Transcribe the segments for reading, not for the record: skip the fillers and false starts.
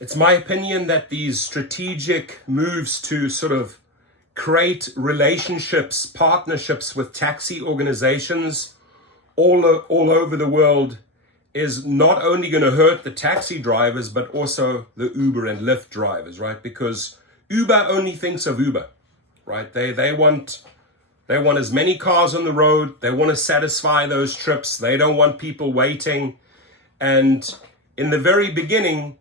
It's my opinion that these strategic moves to sort of create relationships, partnerships with taxi organizations all over the world is not only going to hurt the taxi drivers, but also the Uber and Lyft drivers, right? Because Uber only thinks of Uber, right? They want as many cars on the road. They want to satisfy those trips. They don't want people waiting. And in the very beginning,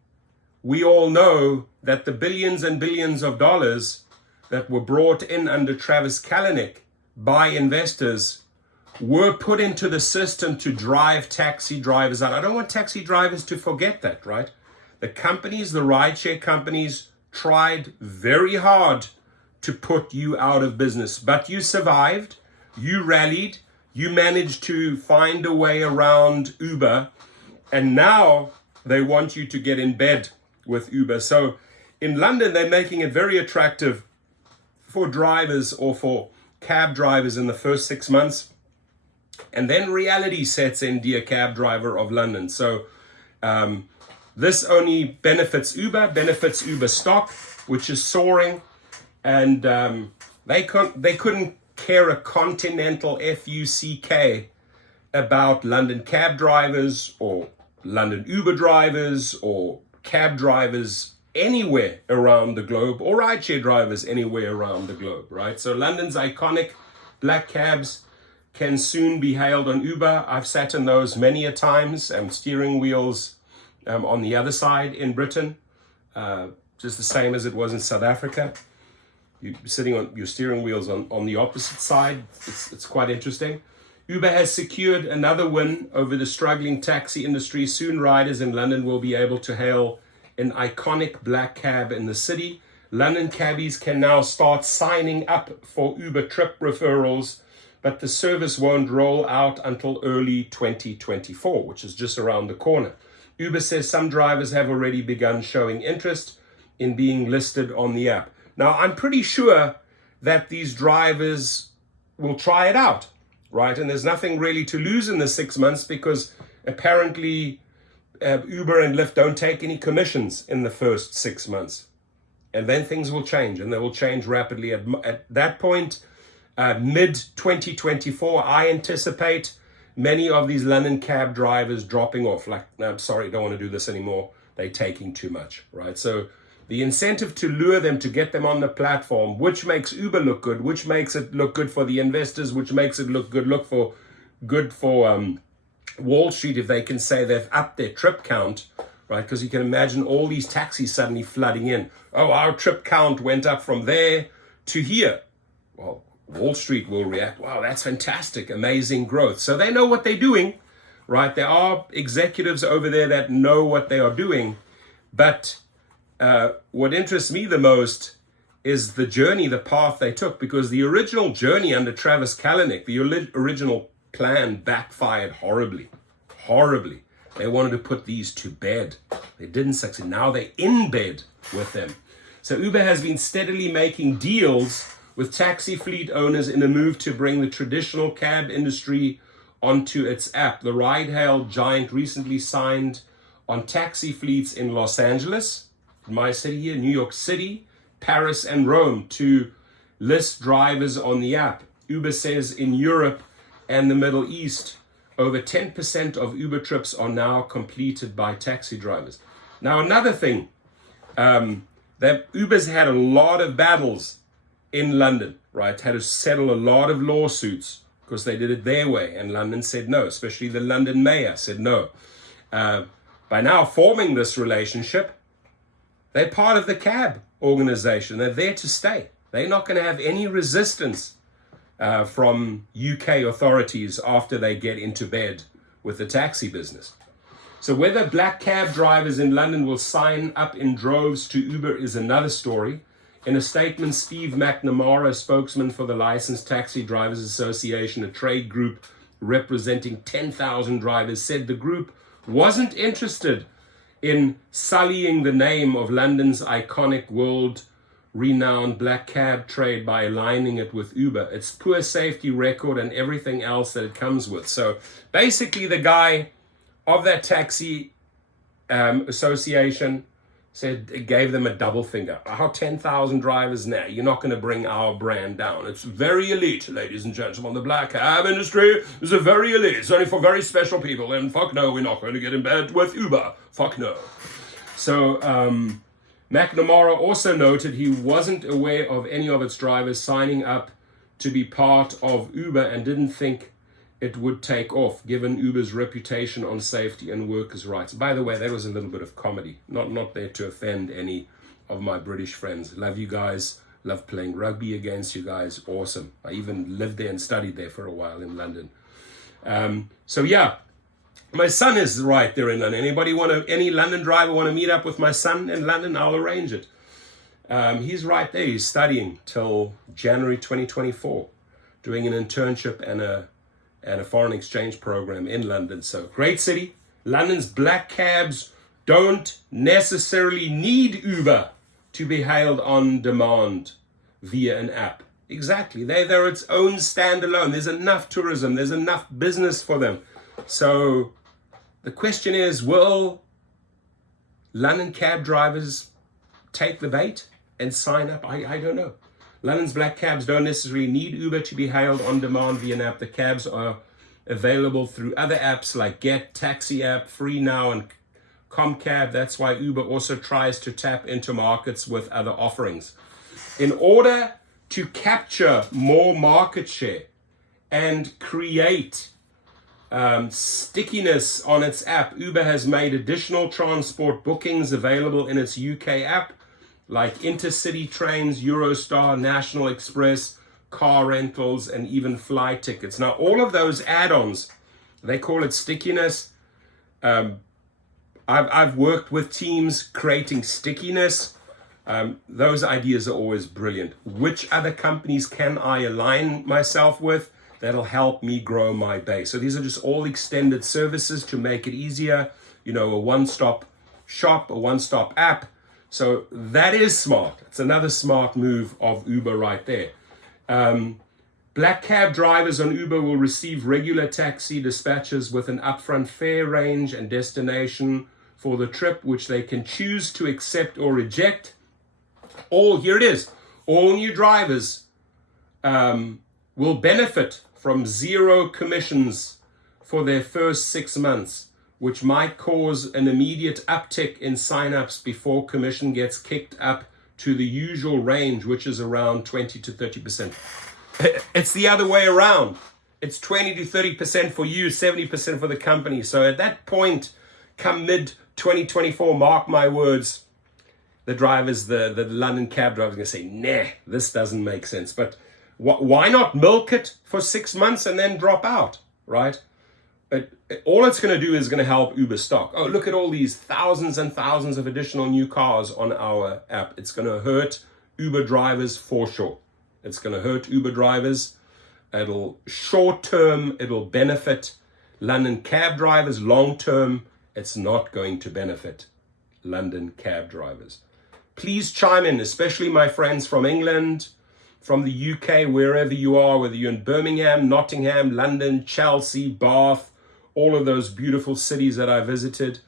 we all know that the billions and billions of dollars that were brought in under Travis Kalanick by investors were put into the system to drive taxi drivers out. I don't want taxi drivers to forget that, right? The companies, the rideshare companies, tried very hard to put you out of business, but you survived, you rallied, you managed to find a way around Uber, and now they want you to get in bed with Uber. So in London, they're making it very attractive for drivers or for cab drivers in the first 6 months. And then reality sets in, dear cab driver of London. So this only benefits Uber stock, which is soaring. And they couldn't care a continental FUCK about London cab drivers or London Uber drivers or cab drivers anywhere around the globe, or rideshare drivers anywhere around the globe, right? So London's iconic black cabs can soon be hailed on Uber. I've sat in those many a times, steering wheels on the other side in Britain, just the same as it was in South Africa. You're sitting on your steering wheels on the opposite side. It's quite interesting. Uber has secured another win over the struggling taxi industry. Soon riders in London will be able to hail an iconic black cab in the city. London cabbies can now start signing up for Uber trip referrals, but the service won't roll out until early 2024, which is just around the corner. Uber says some drivers have already begun showing interest in being listed on the app. Now, I'm pretty sure that these drivers will try it out, right? And there's nothing really to lose in the 6 months because apparently Uber and Lyft don't take any commissions in the first 6 months. And then things will change, and they will change rapidly. At that point, mid-2024, I anticipate many of these London cab drivers dropping off. Like, no, I'm sorry, don't want to do this anymore. They're taking too much, right? So the incentive to lure them, to get them on the platform, which makes Uber look good, which makes it look good for the investors, which makes it look good for Wall Street if they can say they've upped their trip count, right? Because you can imagine all these taxis suddenly flooding in. Oh, our trip count went up from there to here. Well, Wall Street will react, wow, that's fantastic, amazing growth. So they know what they're doing, right? There are executives over there that know what they are doing. But what interests me the most is the journey, the path they took, because the original journey under Travis Kalanick, the original plan backfired horribly. They wanted to put these to bed. They didn't succeed. Now they're in bed with them. So Uber has been steadily making deals with taxi fleet owners in a move to bring the traditional cab industry onto its app. The ride-hail giant recently signed on taxi fleets in Los Angeles, my city here, New York City, Paris, and Rome to list drivers on the app. Uber says in Europe and the Middle East, over 10% of Uber trips are now completed by taxi drivers. Now, another thing, that Uber's had a lot of battles in London, right? Had to settle a lot of lawsuits because they did it their way, and London said no, especially the London mayor said no. By now forming this relationship, they're part of the cab organization. They're there to stay. They're not going to have any resistance from UK authorities after they get into bed with the taxi business. So whether black cab drivers in London will sign up in droves to Uber is another story. In a statement, Steve McNamara, spokesman for the Licensed Taxi Drivers Association, a trade group representing 10,000 drivers, said the group wasn't interested in sullying the name of London's iconic world-renowned black cab trade by aligning it with Uber. Its poor safety record and everything else that it comes with. So basically the guy of that taxi association said, it gave them a double finger. Our 10,000 drivers now, you're not going to bring our brand down. It's very elite, ladies and gentlemen. The black cab industry is a very elite. It's only for very special people. And fuck no, we're not going to get in bed with Uber. Fuck no. So McNamara also noted he wasn't aware of any of its drivers signing up to be part of Uber and didn't think it would take off, given Uber's reputation on safety and workers' rights. By the way, that was a little bit of comedy. Not there to offend any of my British friends. Love you guys. Love playing rugby against you guys. Awesome. I even lived there and studied there for a while in London. So yeah, my son is right there in London. Any London driver want to meet up with my son in London? I'll arrange it. He's right there. He's studying till January 2024, doing an internship and a foreign exchange program in London. So great city. London's black cabs don't necessarily need Uber to be hailed on demand via an app. Exactly. They're its own standalone. There's enough tourism. There's enough business for them. So the question is, will London cab drivers take the bait and sign up? I don't know. London's black cabs don't necessarily need Uber to be hailed on demand via an app. The cabs are available through other apps like Get, Taxi App, Free Now, and Comcab. That's why Uber also tries to tap into markets with other offerings. In order to capture more market share and create stickiness on its app, Uber has made additional transport bookings available in its UK app, like intercity trains, Eurostar, National Express, car rentals, and even flight tickets. Now, all of those add-ons, they call it stickiness. I've worked with teams creating stickiness. Those ideas are always brilliant. Which other companies can I align myself with that'll help me grow my base? So these are just all extended services to make it easier. You know, a one-stop shop, a one-stop app. So that is smart. It's another smart move of Uber right there. Black cab drivers on Uber will receive regular taxi dispatches with an upfront fare range and destination for the trip, which they can choose to accept or reject. Here it is. All new drivers will benefit from 0 commissions for their first 6 months, which might cause an immediate uptick in signups before commission gets kicked up to the usual range, which is around 20 to 30%. It's the other way around. It's 20 to 30% for you, 70% for the company. So at that point, come mid-2024, mark my words, the drivers, the London cab drivers are going to say, nah, this doesn't make sense. But why not milk it for 6 months and then drop out, right? All it's going to do is going to help Uber stock. Oh, look at all these thousands and thousands of additional new cars on our app. It's going to hurt Uber drivers for sure. It's going to hurt Uber drivers. Short term, it'll benefit London cab drivers. Long term, it's not going to benefit London cab drivers. Please chime in, especially my friends from England, from the UK, wherever you are, whether you're in Birmingham, Nottingham, London, Chelsea, Bath, all of those beautiful cities that I visited.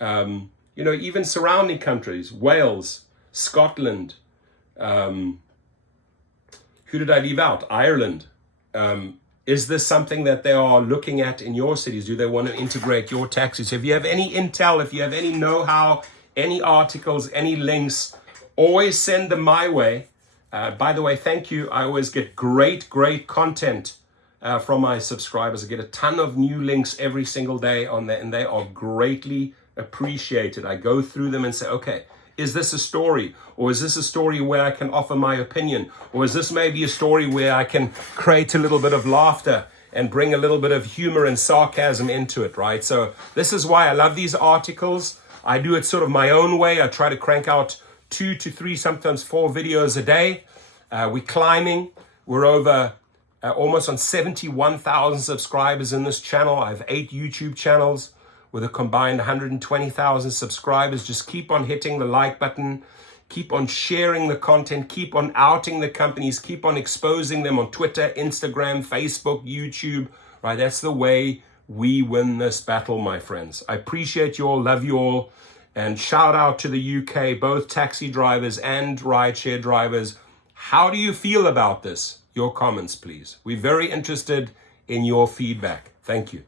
Even surrounding countries, Wales, Scotland. Who did I leave out? Ireland. Is this something that they are looking at in your cities? Do they want to integrate your taxis? If you have any intel, if you have any know-how, any articles, any links, always send them my way. By the way, thank you. I always get great content from my subscribers. I get a ton of new links every single day on there, and they are greatly appreciated. I go through them and say, okay, is this a story? Or is this a story where I can offer my opinion? Or is this maybe a story where I can create a little bit of laughter and bring a little bit of humor and sarcasm into it, right? So this is why I love these articles. I do it sort of my own way. I try to crank out 2 to 3, sometimes 4 videos a day. We're climbing. We're over almost on 71,000 subscribers in this channel. I have 8 YouTube channels with a combined 120,000 subscribers. Just keep on hitting the like button. Keep on sharing the content. Keep on outing the companies. Keep on exposing them on Twitter, Instagram, Facebook, YouTube. Right? That's the way we win this battle, my friends. I appreciate you all. Love you all. And shout out to the UK, both taxi drivers and rideshare drivers. How do you feel about this? Your comments, please. We're very interested in your feedback. Thank you.